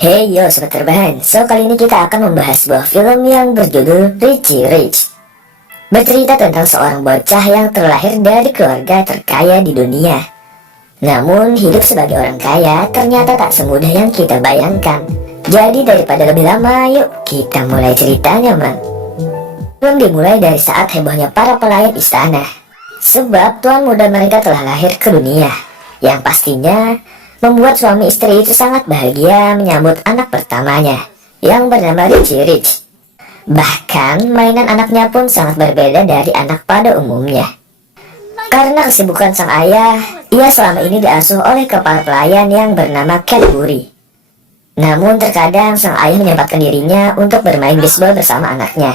Hey yo sobat terbahan, kali ini kita akan membahas sebuah film yang berjudul Richie Rich. Bercerita tentang seorang bocah yang terlahir dari keluarga terkaya di dunia. Namun hidup sebagai orang kaya ternyata tak semudah yang kita bayangkan. Jadi daripada lebih lama, yuk kita mulai ceritanya man. Film dimulai dari saat hebohnya para pelayan istana. Sebab tuan muda mereka telah lahir ke dunia, yang pastinya membuat suami istri itu sangat bahagia menyambut anak pertamanya yang bernama Richie Rich. Bahkan mainan anaknya pun sangat berbeda dari anak pada umumnya. Karena kesibukan sang ayah, ia selama ini diasuh oleh kepala pelayan yang bernama Cadbury. Namun terkadang sang ayah menyempatkan dirinya untuk bermain bisbol bersama anaknya.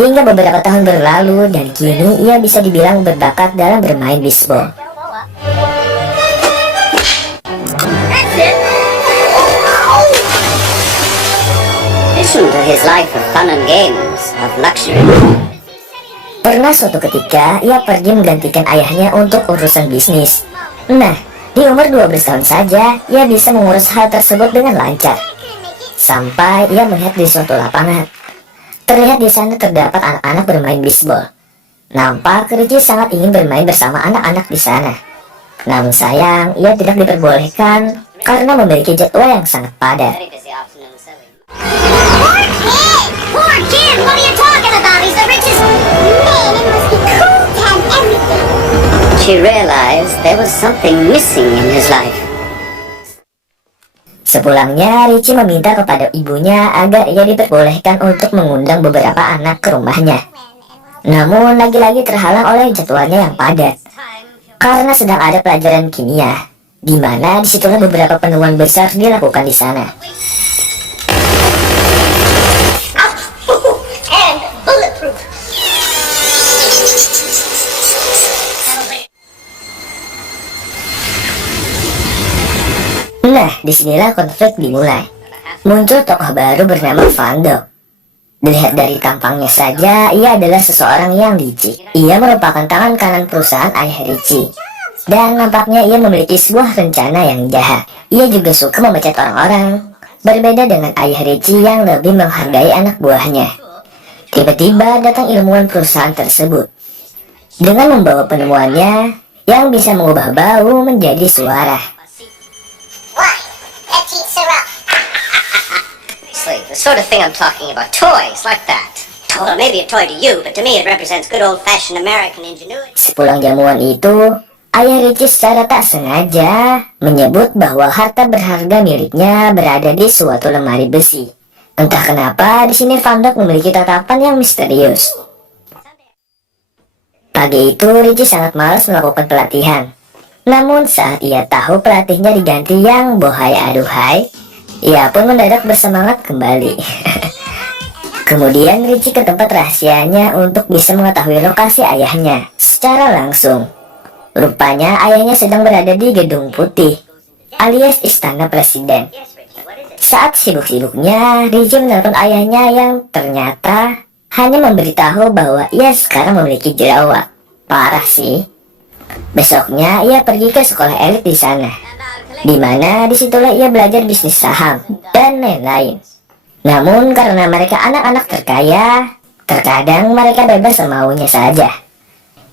Hingga beberapa tahun berlalu dan kini ia bisa dibilang berbakat dalam bermain bisbol. To his life of fun and games, of luxury. Pernah suatu ketika ia pergi menggantikan ayahnya untuk urusan bisnis. Nah, di umur 12 tahun saja ia bisa mengurus hal tersebut dengan lancar. Sampai ia melihat di suatu lapangan. Terlihat di sana terdapat anak-anak bermain bisbol. Nampak Richie sangat ingin bermain bersama anak-anak di sana. Namun sayang, ia tidak diperbolehkan karena memiliki jadwal yang sangat padat. Poor kid! What are you talking about? He's the richest man. It must be cool to have everything. She realized there was something missing in his life. Sepulangnya, Richie meminta kepada ibunya agar ia diperbolehkan untuk mengundang beberapa anak ke rumahnya. Namun lagi-lagi terhalang oleh jadwalnya yang padat. Karena sedang ada pelajaran kimia, di mana disitulah beberapa penemuan besar dilakukan di sana. Nah, disinilah konflik dimulai. Muncul tokoh baru bernama Vando. Dilihat dari tampangnya saja, ia adalah seseorang yang licik. Ia merupakan tangan kanan perusahaan ayah Richie. Dan nampaknya ia memiliki sebuah rencana yang jahat. Ia juga suka memecat orang-orang. Berbeda dengan ayah Richie yang lebih menghargai anak buahnya. Tiba-tiba datang ilmuwan perusahaan tersebut. Dengan membawa penemuannya yang bisa mengubah bau menjadi suara. The sort of thing I'm talking about. Toys like that. Well, maybe a toy to you, but to me it represents good old-fashioned American ingenuity. Sepulang jamuan itu, ayah Richie secara tak sengaja menyebut bahwa harta berharga miliknya berada di suatu lemari besi. Entah kenapa di sini Van Dog memiliki tatapan yang misterius. Pagi itu Richie sangat malas melakukan pelatihan. Namun saat ia tahu pelatihnya diganti yang bohai aduhai, ia pun mendadak bersemangat kembali. Kemudian Richie ke tempat rahasianya untuk bisa mengetahui lokasi ayahnya secara langsung. Rupanya ayahnya sedang berada di Gedung Putih, alias Istana Presiden. Saat sibuk-sibuknya, Richie menelpon ayahnya yang ternyata hanya memberitahu bahwa ia sekarang memiliki jerawat. Parah sih. Besoknya ia pergi ke sekolah elit di sana, di mana disitulah ia belajar bisnis saham dan lain-lain. Namun karena mereka anak-anak terkaya, terkadang mereka bebas semaunya saja.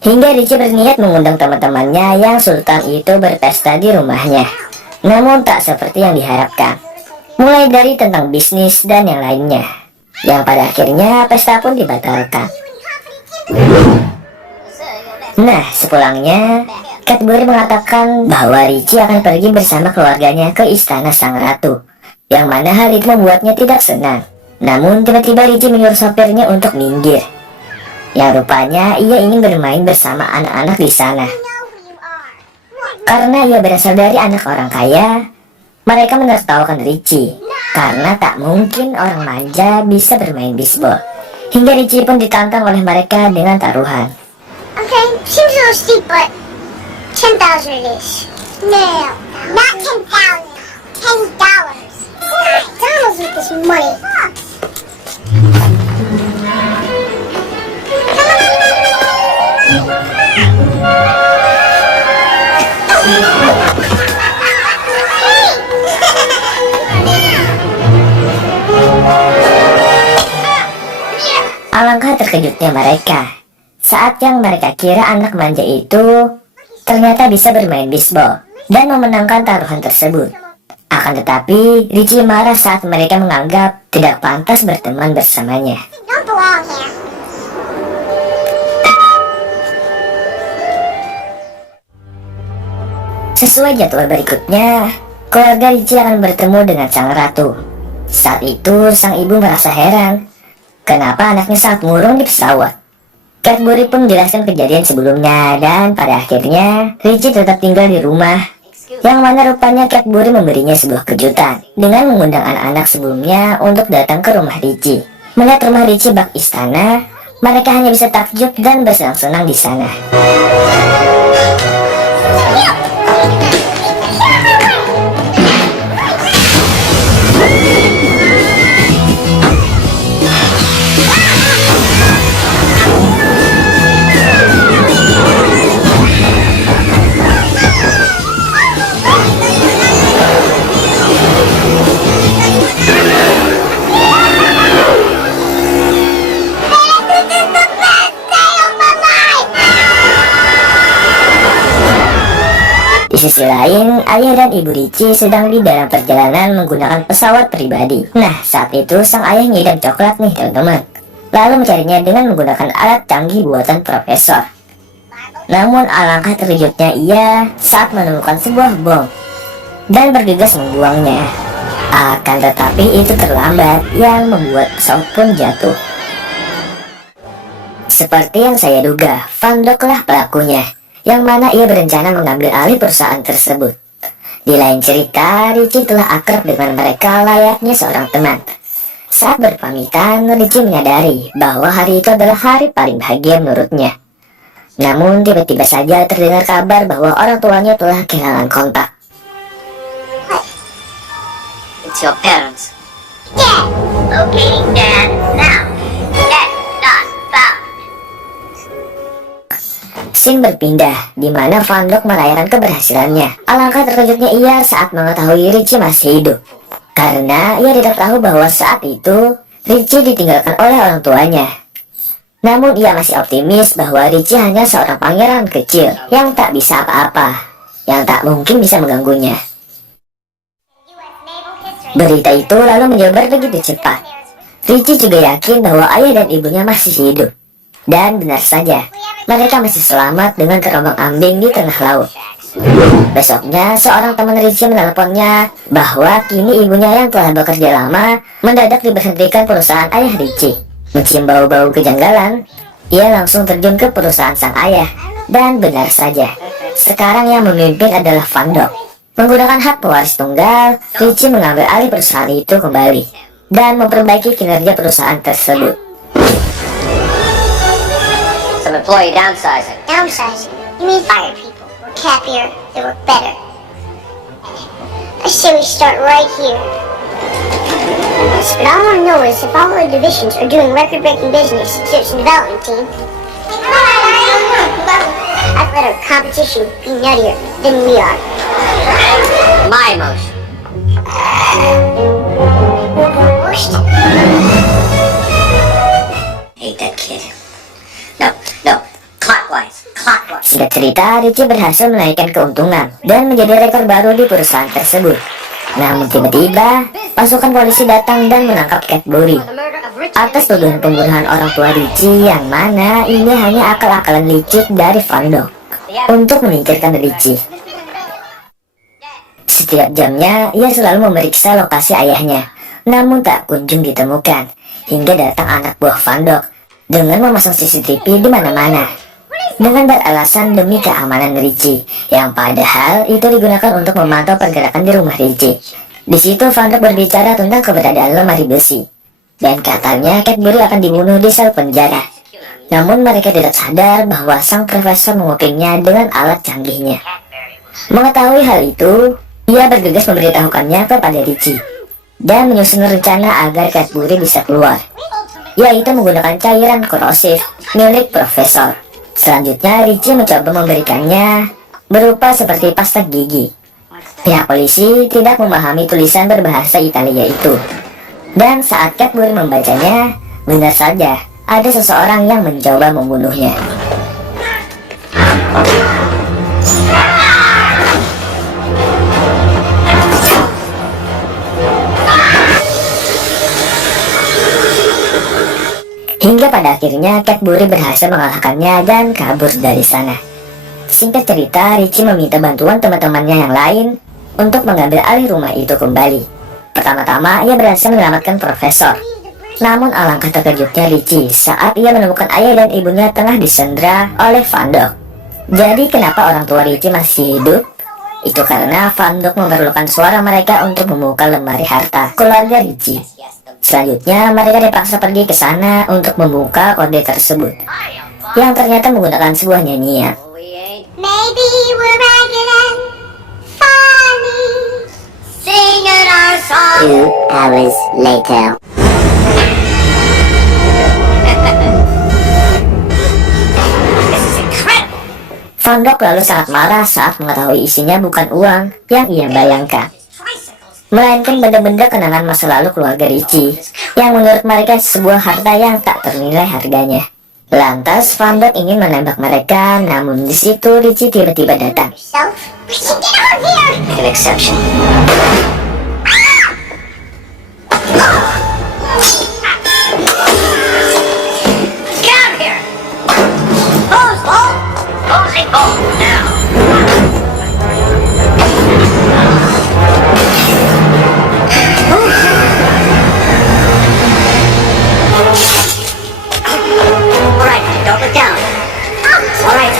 Hingga Richie berniat mengundang teman-temannya yang sultan itu berpesta di rumahnya. Namun tak seperti yang diharapkan. Mulai dari tentang bisnis dan yang lainnya, yang pada akhirnya pesta pun dibatalkan. Nah, sepulangnya Cadbury mengatakan bahwa Richie akan pergi bersama keluarganya ke istana sang ratu, yang mana hal itu membuatnya tidak senang. Namun tiba-tiba Richie menyuruh sopirnya untuk minggir, yang rupanya ia ingin bermain bersama anak-anak di sana. Karena ia berasal dari anak orang kaya, mereka menertawakan Richie, karena tak mungkin orang manja bisa bermain bisbol. Hingga Richie pun ditantang oleh mereka dengan taruhan. Okay, seems a little steep, but 10,000 it is. No, not 10,000. $10. McDonald's with this money. Alangkah terkejutnya mereka saat yang mereka kira anak manja itu ternyata bisa bermain bisbol dan memenangkan taruhan tersebut. Akan tetapi, Richie marah saat mereka menganggap tidak pantas berteman bersamanya. Don't belong here. Sesuai jadwal berikutnya, keluarga Richie akan bertemu dengan sang ratu. Saat itu, sang ibu merasa heran kenapa anaknya sangat murung di pesawat. Cadbury pun menjelaskan kejadian sebelumnya, dan pada akhirnya Richie tetap tinggal di rumah, yang mana rupanya Cadbury memberinya sebuah kejutan dengan mengundang anak-anak sebelumnya untuk datang ke rumah Richie. Melihat rumah Richie bak istana, mereka hanya bisa takjub dan bersenang-senang di sana. Di sisi lain, ayah dan ibu Richie sedang di dalam perjalanan menggunakan pesawat pribadi. Nah, saat itu sang ayah ngidam coklat nih teman-teman, lalu mencarinya dengan menggunakan alat canggih buatan profesor. Namun alangkah terkejutnya ia saat menemukan sebuah bom dan bergegas membuangnya. Akan tetapi itu terlambat, yang membuat pesawat pun jatuh. Seperti yang saya duga, Van Dok lah pelakunya, yang mana ia berencana mengambil alih perusahaan tersebut. Di lain cerita, Richie telah akrab dengan mereka layaknya seorang teman. Saat berpamitan, Richie menyadari bahwa hari itu adalah hari paling bahagia menurutnya. Namun tiba-tiba saja terdengar kabar bahwa orang tuanya telah kehilangan kontak. It's your parents. Dad! Locating Dad now. Dad not found. Scene berpindah, di mana Van Dok merayakan keberhasilannya. Alangkah terkejutnya ia saat mengetahui Richie masih hidup, karena ia tidak tahu bahwa saat itu Richie ditinggalkan oleh orang tuanya. Namun ia masih optimis bahwa Richie hanya seorang pangeran kecil yang tak bisa apa-apa, yang tak mungkin bisa mengganggunya. Berita itu lalu menyebar begitu cepat. Richie juga yakin bahwa ayah dan ibunya masih hidup. Dan benar saja, mereka masih selamat dengan terombang-ambing di tengah laut. Besoknya, seorang teman Richie menelponnya bahwa kini ibunya yang telah bekerja lama mendadak diberhentikan perusahaan ayah Richie. Mencium bau-bau kejanggalan, ia langsung terjun ke perusahaan sang ayah. Dan benar saja, sekarang yang memimpin adalah Van Dok. Menggunakan hak pewaris tunggal, Richie mengambil alih perusahaan itu kembali dan memperbaiki kinerja perusahaan tersebut. Some employee downsizing. Downsizing? You mean fire people? We're happier, they work better. I say we start right here. Yes, but all I want to know is if all the divisions are doing record-breaking business, research and development team. I've let our competition be nuttier than we are. My motion. Worst. Hate that kid. No. Clockwise. Singkat cerita, Richie berhasil menaikkan keuntungan dan menjadi rekor baru di perusahaan tersebut. Namun tiba-tiba, pasukan polisi datang dan menangkap Cadbury atas tuduhan pembunuhan orang tua Richie, yang mana ini hanya akal-akalan licik dari Van Dok untuk menyingkirkan Richie. Setiap jamnya, ia selalu memeriksa lokasi ayahnya, namun tak kunjung ditemukan, hingga datang anak buah Van Dok dengan memasang CCTV di mana-mana, dengan beralasan demi keamanan Richie, yang padahal itu digunakan untuk memantau pergerakan di rumah Richie. Di situ Van Dok berbicara tentang keberadaan lemari besi, dan katanya Cadbury akan dibunuh di sel penjara. Namun mereka tidak sadar bahwa sang profesor mengupingnya dengan alat canggihnya. Mengetahui hal itu, ia bergegas memberitahukannya kepada Richie dan menyusun rencana agar Cadbury bisa keluar, yaitu menggunakan cairan korosif milik profesor. Selanjutnya Richie mencoba memberikannya berupa seperti pasta gigi. Pihak polisi tidak memahami tulisan berbahasa Italia itu, dan saat Cadbury membacanya, benar saja ada seseorang yang mencoba membunuhnya. Hingga pada akhirnya Cadbury berhasil mengalahkannya dan kabur dari sana. Singkat cerita, Richie meminta bantuan teman-temannya yang lain untuk mengambil alih rumah itu kembali. Pertama-tama, ia berhasil menyelamatkan Profesor. Namun alangkah terkejutnya Richie saat ia menemukan ayah dan ibunya tengah disandra oleh Van Dog. Jadi kenapa orang tua Richie masih hidup? Itu karena Van Dog memerlukan suara mereka untuk membuka lemari harta keluarga Richie. Selanjutnya, mereka dipaksa pergi ke sana untuk membuka kode tersebut, yang ternyata menggunakan sebuah nyanyian. Maybe we're regular, funny, singing our song. 2 hours later. Van Dog lalu sangat marah saat mengetahui isinya bukan uang yang ia bayangkan, melainkan benda-benda kenangan masa lalu keluarga Richie, yang menurut mereka sebuah harta yang tak ternilai harganya. Lantas Van Dog ingin menembak mereka, namun di situ Richie tiba-tiba datang. So, Richie, get out of here! An exception. Get out of here! Close, Paul! Closing Paul, now! Alright, don't look down. Alright.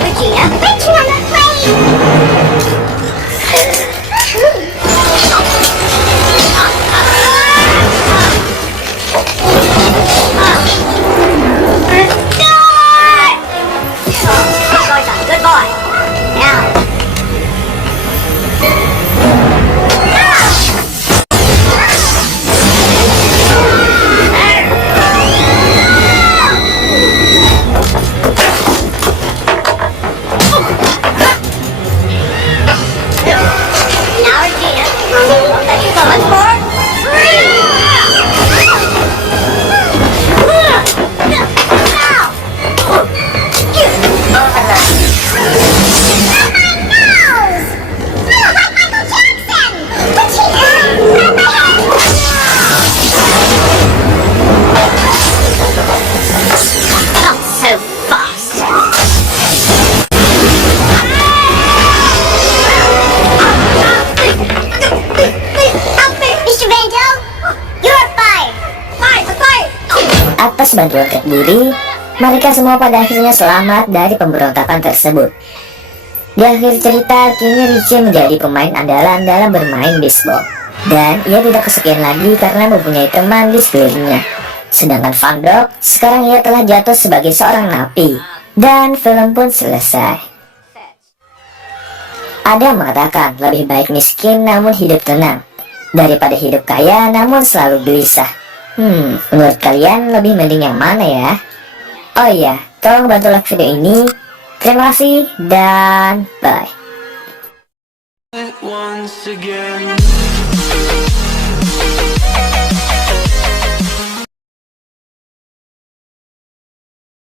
Regina, Richie on the plane! Good boy. Now. Now, Regina, what are you going for? Not so fast. Mr. Vento, you're fired. Fired. Atas bantuan Cadbury, mereka semua pada akhirnya selamat dari pemberontakan tersebut. Di akhir cerita, kini Richie menjadi pemain andalan dalam bermain bisbol, dan ia tidak kesepian lagi karena mempunyai teman di sekelilingnya. Sedangkan Van Dog, sekarang ia telah jatuh sebagai seorang napi, dan film pun selesai. Ada yang mengatakan lebih baik miskin namun hidup tenang, daripada hidup kaya namun selalu gelisah. Menurut kalian lebih mending yang mana ya? Oh iya, tolong bantu like video ini. Terima kasih dan bye. Once again.